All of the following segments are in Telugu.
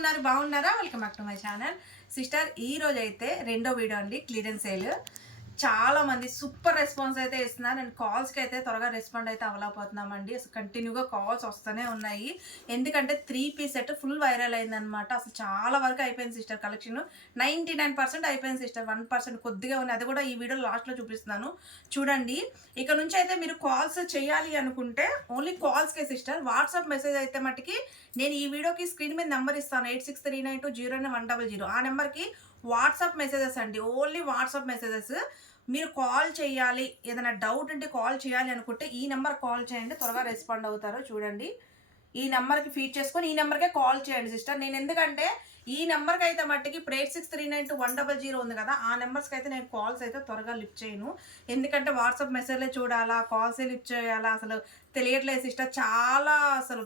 ఉన్నారు బాగున్నారా? Welcome back to my channel sister ఈ రోజు అయితే రెండో వీడియో అండి. క్లియరెన్స్ సేల్ చాలా మంది సూపర్ రెస్పాన్స్ అయితే ఇస్తున్నారు. అండ్ కాల్స్కి అయితే త్వరగా రెస్పాండ్ అయితే అవ్వలేకపోతున్నామండి. అసలు కంటిన్యూగా కాల్స్ వస్తూనే ఉన్నాయి. ఎందుకంటే three piece set full viral అయిందనమాట అసలు చాలా వరకు అయిపోయింది sister collection ninety nine percent అయిపోయింది సిస్టర్ వన్ పర్సెంట్ కొద్దిగా ఉంది. అది కూడా ఈ వీడియో లాస్ట్లో చూపిస్తున్నాను. చూడండి. ఇక నుంచి అయితే మీరు కాల్స్ చేయాలి అనుకుంటే ఓన్లీ కాల్స్కే సిస్టర్ వాట్సాప్ మెసేజ్ అయితే మటుకి నేను ఈ వీడియోకి స్క్రీన్ మీద నెంబర్ ఇస్తాను. Eight six three nine two zero nine one double zero ఆ నెంబర్కి వాట్సాప్ మెసేజెస్ అండి. ఓన్లీ వాట్సాప్ మెసేజెస్ మీరు కాల్ చేయాలి ఏదైనా డౌట్ ఉంటే కాల్ చేయాలి అనుకుంటే ఈ నెంబర్ కాల్ చేయండి త్వరగా రెస్పాండ్ అవుతారు చూడండి. ఈ నెంబర్కి ఫీడ్ చేసుకొని ఈ నెంబర్కే కాల్ చేయండి సిస్టర్ నేను ఎందుకంటే ఈ నెంబర్కి అయితే మట్టికి ప్రేట్ eight six three nine two one double zero ఉంది కదా ఆ నెంబర్స్కి అయితే నేను కాల్స్ అయితే త్వరగా లిఫ్ట్ చేయను. ఎందుకంటే వాట్సాప్ మెసేజ్లే చూడాలా కాల్సే లిఫ్ట్ చేయాలా అసలు తెలియట్లేదు సిస్టర్ చాలా అసలు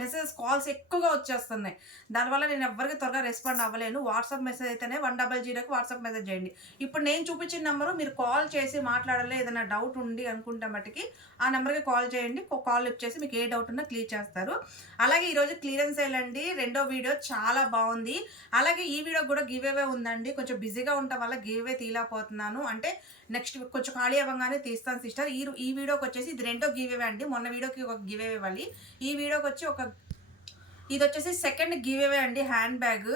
మెసేజ్ కాల్స్ ఎక్కువగా వచ్చేస్తున్నాయి. దానివల్ల నేను ఎవరికి త్వరగా రెస్పాండ్ అవ్వలేను. వాట్సాప్ మెసేజ్ అయితేనే వన్ డబల్ జీరోకి వాట్సాప్ మెసేజ్ చేయండి. ఇప్పుడు నేను చూపించిన నెంబరు మీరు కాల్ చేసి మాట్లాడాలి ఏదైనా డౌట్ ఉంది అనుకుంటే మట్టికి ఆ నెంబర్కి కాల్ చేయండి. కాల్ లిఫ్ట్ చేసి మీకు ఏ డౌట్ ఉన్నా క్లియర్ చేస్తారు. అలాగే ఈరోజు క్లియరెన్స్ వెళ్ళండి రెండో వీడియో చాలా బాగుంది. అలాగే ఈ వీడియో కూడా గివ్ అవే ఉందండి. కొంచెం బిజీగా ఉండటం వల్ల గివ్ అవే తీయలేకపోతున్నాను. అంటే నెక్స్ట్ కొంచెం ఖాళీ అవ్వగానే తీస్తాను సిస్టర్. ఈ ఈ వీడియోకి వచ్చేసి ఇది రెండో గివ్ అవే అండి. మొన్న వీడియోకి ఒక గివ్ అవే ఇవ్వాలి. ఈ వీడియోకి వచ్చి ఒక ఇది వచ్చేసి సెకండ్ గివ్ అవే అండి హ్యాండ్ బ్యాగ్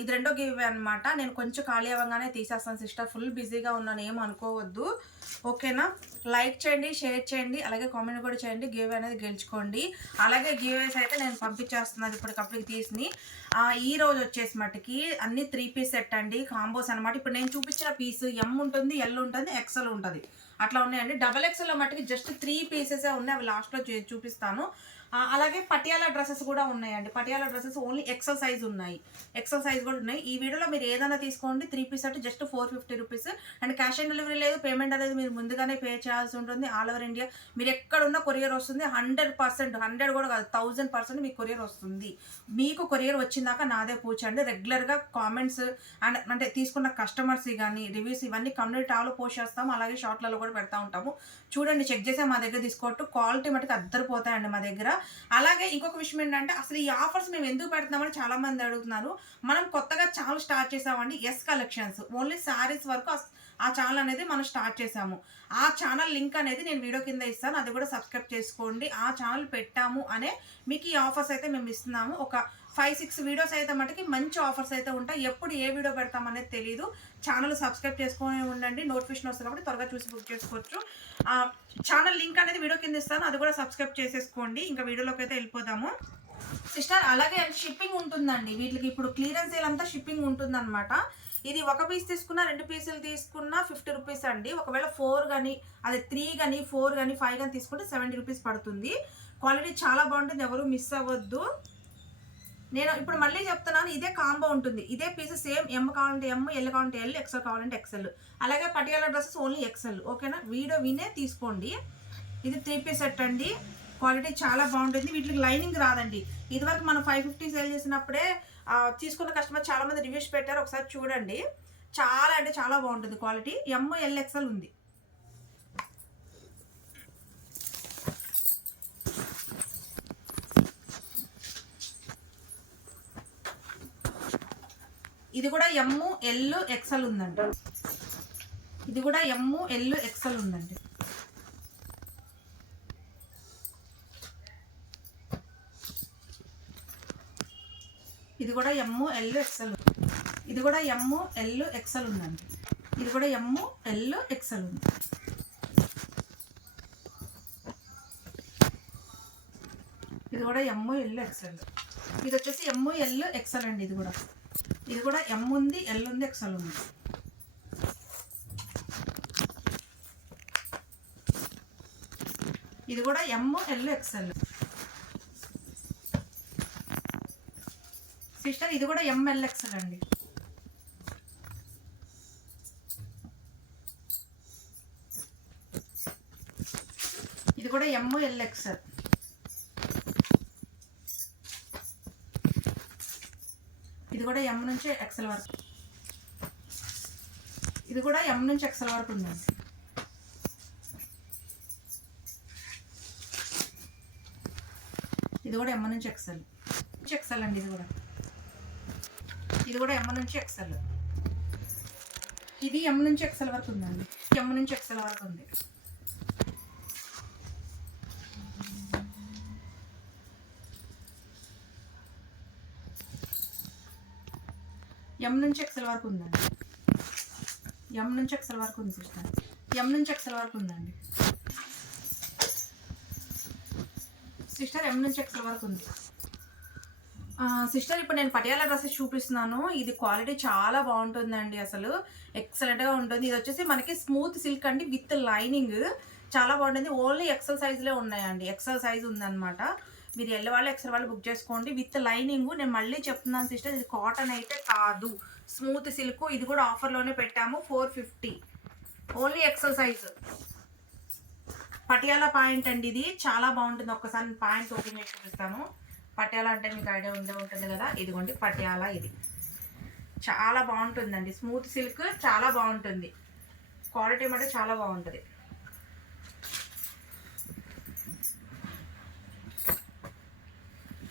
ఇది రెండో గివ్ అవే అనమాట నేను కొంచెం ఖాళీ అవ్వగానే తీసేస్తాను సిస్టర్. ఫుల్ బిజీగా ఉన్నాను ఏం అనుకోవద్దు. ఓకేనా? లైక్ చేయండి షేర్ చేయండి అలాగే కామెంట్ కూడా చేయండి. గివ్ అనేది గెలుచుకోండి. అలాగే గివ్వేస్ అయితే నేను పంపించేస్తున్నాను ఇప్పటికప్పటికి తీసి ఈ రోజు వచ్చేసి మట్టుకి అన్ని త్రీ పీస్ సెట్ అండి కాంబోస్ అనమాట ఇప్పుడు నేను చూపించిన పీస్ ఎం ఉంటుంది ఎల్ ఉంటుంది ఎక్సెల్ ఉంటుంది. అట్లా ఉన్నాయండి. డబల్ ఎక్స్ఎల్ మట్టుకి జస్ట్ త్రీ పీసెసే ఉన్నాయి అవి లాస్ట్లో చూపిస్తాను. అలాగే పటియాలా డ్రెస్సెస్ కూడా ఉన్నాయండి. Patiala dresses only XL size ఉన్నాయి. ఎక్సెల్ సైజ్ కూడా ఉన్నాయి. ఈ వీడియోలో మీరు ఏదైనా తీసుకోండి త్రీ పీస్ అంటే just four fifty rupees. And cash on delivery లేదు పేమెంట్ అనేది మీరు ముందుగానే పే చేయాల్సి ఉంటుంది. ఆల్ ఓవర్ ఇండియా మీరు ఎక్కడ కొరియర్ వస్తుంది. హండ్రెడ్ పర్సెంట్ హండ్రెడ్ కూడా కాదు థౌజండ్ పర్సెంట్ మీకు కొరియర్ వస్తుంది. మీకు కొరియర్ వచ్చిందాక నాదే పూచండి రెగ్యులర్గా కామెంట్స్ అండ్ అంటే తీసుకున్న కస్టమర్స్ కానీ రివ్యూస్ ఇవన్నీ కమ్యూనిటీ ఆలో పోస్ట్ చేస్తాము. అలాగే షార్ట్లలో కూడా పెడతా ఉంటాము. చూడండి చెక్ చేసే మా దగ్గర తీసుకోవట్టు. క్వాలిటీ మటుకు అద్దరిపోతాయండి మా దగ్గర. అలాగే ఇంకొక విషయం ఏంటంటే అసలు ఈ ఆఫర్స్ మేము ఎందుకు పెడుతున్నామని చాలా మంది అడుగుతున్నారు. మనం కొత్తగా ఛానల్ స్టార్ట్ చేసామండి ఎస్ కలెక్షన్స్ ఓన్లీ శారీస్ వరకు ఆ ఛానల్ అనేది మనం స్టార్ట్ చేసాము. ఆ ఛానల్ లింక్ అనేది నేను వీడియో కింద ఇస్తాను. అది కూడా సబ్స్క్రైబ్ చేసుకోండి. ఆ ఛానల్ పెట్టాము అనే మీకు ఈ ఆఫర్స్ అయితే మేము ఇస్తున్నాము. ఒక ఫైవ్ సిక్స్ వీడియోస్ అయితే మటుకి మంచి ఆఫర్స్ అయితే ఉంటాయి. ఎప్పుడు ఏ వీడియో పెడతామనేది తెలియదు ఛానల్ సబ్స్క్రైబ్ చేసుకొని ఉండండి. నోటిఫికేషన్ వస్తుంది కాబట్టి త్వరగా చూసి బుక్ చేసుకోవచ్చు. ఛానల్ లింక్ అనేది వీడియో కింద ఇస్తాను. అది కూడా సబ్స్క్రైబ్ చేసేసుకోండి. ఇంకా వీడియోలోకి అయితే వెళ్ళిపోదాము. సిస్టర్ అలాగే షిప్పింగ్ ఉంటుందండి. వీటికి ఇప్పుడు క్లియరెన్స్ సేల్ అంతా షిప్పింగ్ ఉంటుందన్నమాట. ఇది ఒక పీస్ తీసుకున్నా రెండు పీసులు తీసుకున్నా ఫిఫ్టీ రూపీస్ అండి. ఒకవేళ ఫోర్ కానీ అది త్రీ కానీ ఫోర్ కానీ ఫైవ్ కానీ తీసుకుంటే సెవెంటీ రూపీస్ పడుతుంది. క్వాలిటీ చాలా బాగుంటుంది. ఎవరు మిస్ అవ్వద్దు. నేను ఇప్పుడు మళ్ళీ చెప్తున్నాను ఇదే కాంబో ఉంటుంది. ఇదే పీస్ సేమ్ ఎమ్ కావాలంటే ఎమ్ ఎల్ కావాలంటే ఎల్ ఎక్సెల్ కావాలంటే ఎక్సెల్ అలాగే పటియాల డ్రెస్సెస్ ఓన్లీ ఎక్సెల్ ఓకేనా వీడియో వినే తీసుకోండి. ఇది త్రీ పీస్ సెట్ అండి. క్వాలిటీ చాలా బాగుంటుంది. వీటికి లైనింగ్ రాదండి. ఇదివరకు మనం ఫైవ్ ఫిఫ్టీ సేల్ చేసినప్పుడే తీసుకున్న కస్టమర్ చాలా మంది రివ్యూస్ పెట్టారు. ఒకసారి చూడండి. చాలా అంటే చాలా బాగుంటుంది క్వాలిటీ ఎమ్ ఎల్ ఎక్సెల్ ఉంది. ఇది కూడా ఎమ్ ఎల్ ఎక్సెల్ ఉందండి. ఇది కూడా ఎమ్ ఎల్ ఎక్స్ఎల్ ఉందండి. ఇది కూడా ఎమ్ ఎల్ ఎక్స్ఎల్ ఇది కూడా ఎమ్ ఎల్ ఎక్సెల్ ఉందండి. ఇది కూడా ఎమ్ ఎల్ ఎక్సెల్ ఉంది. ఇది కూడా ఎమ్ ఎల్ ఎక్స్ఎల్ ఇది వచ్చేసి ఎమ్ ఎల్ ఎక్సెల్ అండి ఇది కూడా. ఇది కూడా ఎమ్ ఉంది ఎల్ ఉంది ఎక్సెల్ ఉంది. ఇది కూడా ఎమ్ ఎల్ ఎక్సెల్ సిస్టర్ ఇది కూడా ఎంఎల్ ఎక్సెల్ అండి. ఇది కూడా ఎమ్ ఎల్ ఎక్సెల్ కూడా ఎం నుంచి ఎక్సెల్ వరకు. ఇది కూడా ఎం నుంచి ఎక్సెల్ వరకు ఉందండి. ఇది కూడా ఎమ్మ నుంచి ఎక్సెల్ నుంచి ఎక్సెల్ అండి ఇది కూడా. ఇది కూడా ఎమ్మ నుంచి ఎక్సెల్ ఇది ఎమ్ నుంచి ఎక్సెల్ వరకు ఉందండి. ఎమ్ నుంచి ఎక్సెల్ వరకు ఉంది. ఎం నుంచి ఎక్సెల్ వరకు ఉందండి. ఎం నుంచి ఎక్సెల్ వరకు ఉంది సిస్టర్. ఎం నుంచి ఎక్సెల్ వరకు ఉందండి. సిస్టర్ ఎం నుంచి ఎక్సెల్ వరకు ఉంది. సిస్టర్ ఇప్పుడు నేను పటియాల డ్రెస్సెస్ చూపిస్తున్నాను. ఇది క్వాలిటీ చాలా బాగుంటుందండి అసలు. ఎక్సలెంట్గా ఉంటుంది. ఇది వచ్చేసి మనకి స్మూత్ సిల్క్ అండి విత్ లైనింగ్. చాలా బాగుంటుంది. ఓన్లీ ఎక్సల్ సైజులే ఉన్నాయండి. ఎక్సల్ సైజ్ ఉందన్నమాట. మీరు ఎల్ వాళ్ళు ఎక్సెల్ వాళ్ళు బుక్ చేసుకోండి. విత్ లైనింగ్ నేను మళ్ళీ చెప్తున్నాను సిస్టర్ ఇది కాటన్ అయితే కాదు. స్మూత్ సిల్క్ ఇది కూడా ఆఫర్లోనే పెట్టాము four fifty. Only XL size. Patiala point అండి ఇది. చాలా బాగుంటుంది. ఒక్కసారి పాయింట్ ఓపెన్ చేసి చూపిస్తాను. పటియాలా అంటే మీకు ఐడియా ఉండే ఉంటుంది కదా? ఇదిగోండి పటియాలా ఇది. చాలా బాగుంటుందండి. స్మూత్ సిల్క్ చాలా బాగుంటుంది. క్వాలిటీ మటు చాలా బాగుంటుంది.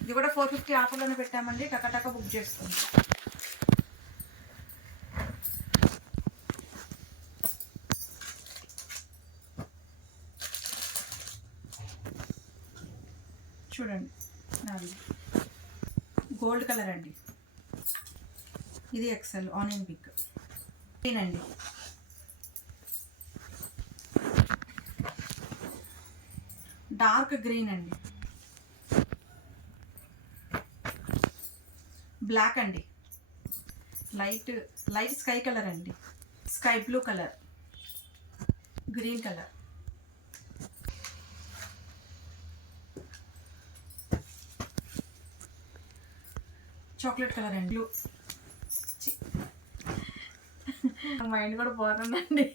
ఇది కూడా ఫోర్ ఫిఫ్టీ ఆఫర్లోనే పెట్టామండి. టకటక బుక్ చేసుకోండి చూడండి. నాది. గోల్డ్ కలర్ అండి. ఇది ఎక్సెల్ ఆనియన్ పిక్. అండి డార్క్ గ్రీన్ అండి. బ్లాక్ అండి. లైట్ లైట్ స్కై కలర్ అండి. Sky blue colour. Green colour. Chocolate colour అండి. బ్లూ. మైండ్ కూడా పోతుందండి.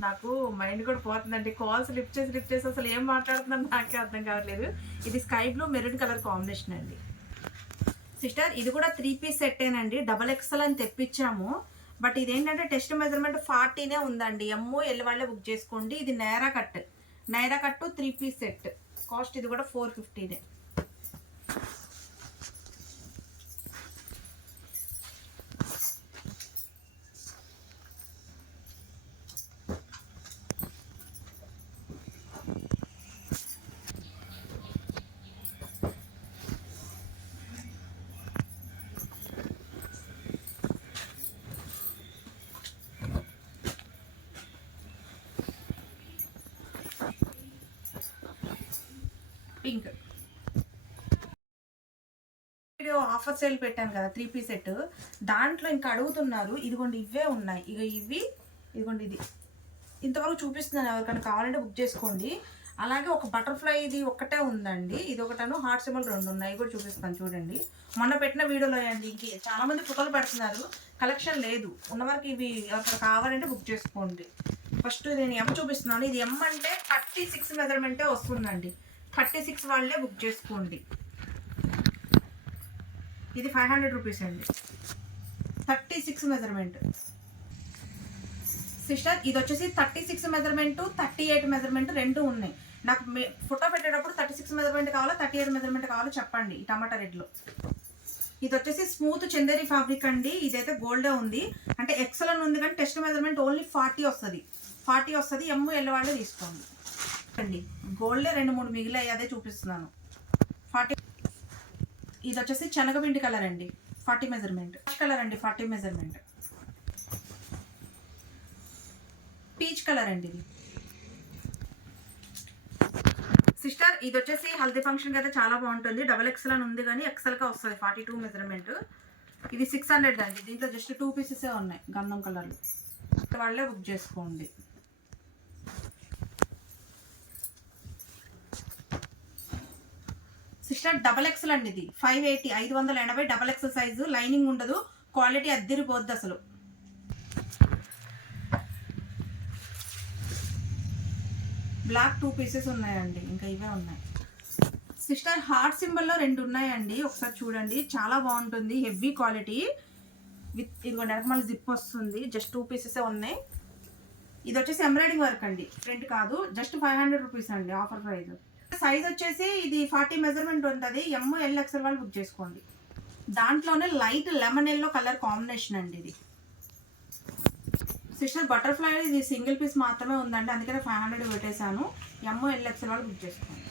నాకు మైండ్ కూడా పోతుందండి. కాల్స్ లిఫ్ట్ చేసి లిఫ్ట్ చేసి అసలు ఏం మాట్లాడుతున్నాను నాకే అర్థం కావట్లేదు. ఇది sky blue maroon colour combination అండి. సిస్టర్ ఇది కూడా త్రీ పీస్ సెట్టేనండి డబల్ ఎక్స్ఎల్ అని తెప్పించాము. బట్ ఇదేంటంటే టెస్ట్ మెజర్మెంట్ ఫార్టీనే ఉందండి. ఎమ్మో ఎల్లు వాళ్ళే బుక్ చేసుకోండి. ఇది నైరా కట్ నైరా కట్టు త్రీ పీస్ సెట్ కాస్ట్ ఇది కూడా ఫోర్ ఫిఫ్టీనే పింక్. వీడియో ఆఫర్ సేల్ పెట్టాను కదా త్రీ పీస్ సెట్ దాంట్లో ఇంకా అడుగుతున్నారు ఇదిగోండి ఇవే ఉన్నాయి. ఇక ఇవి ఇదిగోండి ఇది. ఇంతవరకు చూపిస్తున్నాను ఎవరికైనా కావాలంటే బుక్ చేసుకోండి. అలాగే ఒక బటర్ఫ్లై ఇది ఒక్కటే ఉందండి. ఇది ఒకటను హార్ట్ సింబల్ రెండు ఉన్నాయి కూడా చూపిస్తాను చూడండి. మొన్న పెట్టిన వీడియోలో అండి ఇంక చాలామంది ఫోటోలు పెడుతున్నారు. కలెక్షన్ లేదు. ఉన్నవరకు ఇవి అక్కడ కావాలంటే బుక్ చేసుకోండి. ఫస్ట్ నేను ఎం చూపిస్తున్నాను. ఇది ఎం అంటే థర్టీ సిక్స్ మెజర్మెంటే వస్తుందండి. థర్టీ సిక్స్ వాళ్ళే బుక్ చేసుకోండి. ఇది ఫైవ్ హండ్రెడ్ రూపీస్ అండి. Thirty six measurement. సిస్టర్ ఇది వచ్చేసి thirty six measurement thirty eight measurement రెండు ఉన్నాయి. నాకు ఫోటో పెట్టేటప్పుడు థర్టీ సిక్స్ మెజర్మెంట్ కావాలో థర్టీ ఎయిట్ మెజర్మెంట్ కావాలో చెప్పండి ఈ టమాటా రెడ్లో ఇది వచ్చేసి స్మూత్ చందేరి ఫ్యాబ్రిక్ అండి. ఇదైతే గోల్డే ఉంది. అంటే ఎక్సల్ అని ఉంది కానీ టెస్ట్ మెజర్మెంట్ ఓన్లీ ఫార్టీ వస్తుంది. ఫార్టీ వస్తుంది ఎమ్ము ఎల్లవాళ్ళే తీసుకోండి. అండి. గోల్డే రెండు మూడు మిగిలాయి అదే చూపిస్తున్నాను. ఫార్టీ ఇది వచ్చేసి శనగపిండి కలర్ అండి. Forty measurement. కలర్ అండి ఫార్టీ మెజర్మెంట్. పీచ్ కలర్ అండి ఇది. సిస్టర్ ఇది వచ్చేసి హల్దీ ఫంక్షన్కి అయితే చాలా బాగుంటుంది. డబల్ ఎక్స్ఎల్ అని ఉంది కానీ ఎక్స్ఎల్గా వస్తుంది ఫార్టీ టూ మెజర్మెంట్. ఇది సిక్స్ హండ్రెడ్ అండి. దీంట్లో జస్ట్ టూ పీసెసే ఉన్నాయి గంధం కలర్లు. వాళ్ళే బుక్ చేసుకోండి. సిస్టర్ డబల్ ఎక్స్ఎల్ అండి ఇది. ఫైవ్ ఎయిటీ ఐదు వందల ఎనభై డబల్ ఎక్స్ఎల్ సైజు లైనింగ్ ఉండదు. క్వాలిటీ అద్దరిపోద్ది అసలు. బ్లాక్ టూ పీసెస్ ఉన్నాయండి. ఇంకా ఇవే ఉన్నాయి. సిస్టర్ హార్ట్ సింబల్లో రెండు ఉన్నాయండి. ఒకసారి చూడండి. చాలా బాగుంటుంది. హెవీ క్వాలిటీ విత్ ఇదిగో మళ్ళీ జిప్ వస్తుంది. జస్ట్ టూ పీసెస్ ఉన్నాయి. ఇది వచ్చేసి ఎంబ్రాయిడింగ్ వర్క్ అండి. ప్రింట్ కాదు. జస్ట్ ఫైవ్ హండ్రెడ్ రూపీస్ అండి. ఆఫర్ ప్రైస్ సైజ్ వచ్చేసి ఇది ఫార్టీ మెజర్మెంట్ ఉంటుంది. ఎమ్ ఎల్ ఎక్సెల్ వాళ్ళు బుక్ చేసుకోండి. దాంట్లోనే light lemon yellow colour combination అండి ఇది. సిస్టర్ బటర్ఫ్లై ఇది సింగిల్ పీస్ మాత్రమే ఉందండి. అందుకనే ఫైవ్ హండ్రెడ్ పెట్టేశాను. ఎమ్ఓ ఎల్ ఎక్సెల్ వాళ్ళు బుక్ చేసుకోండి.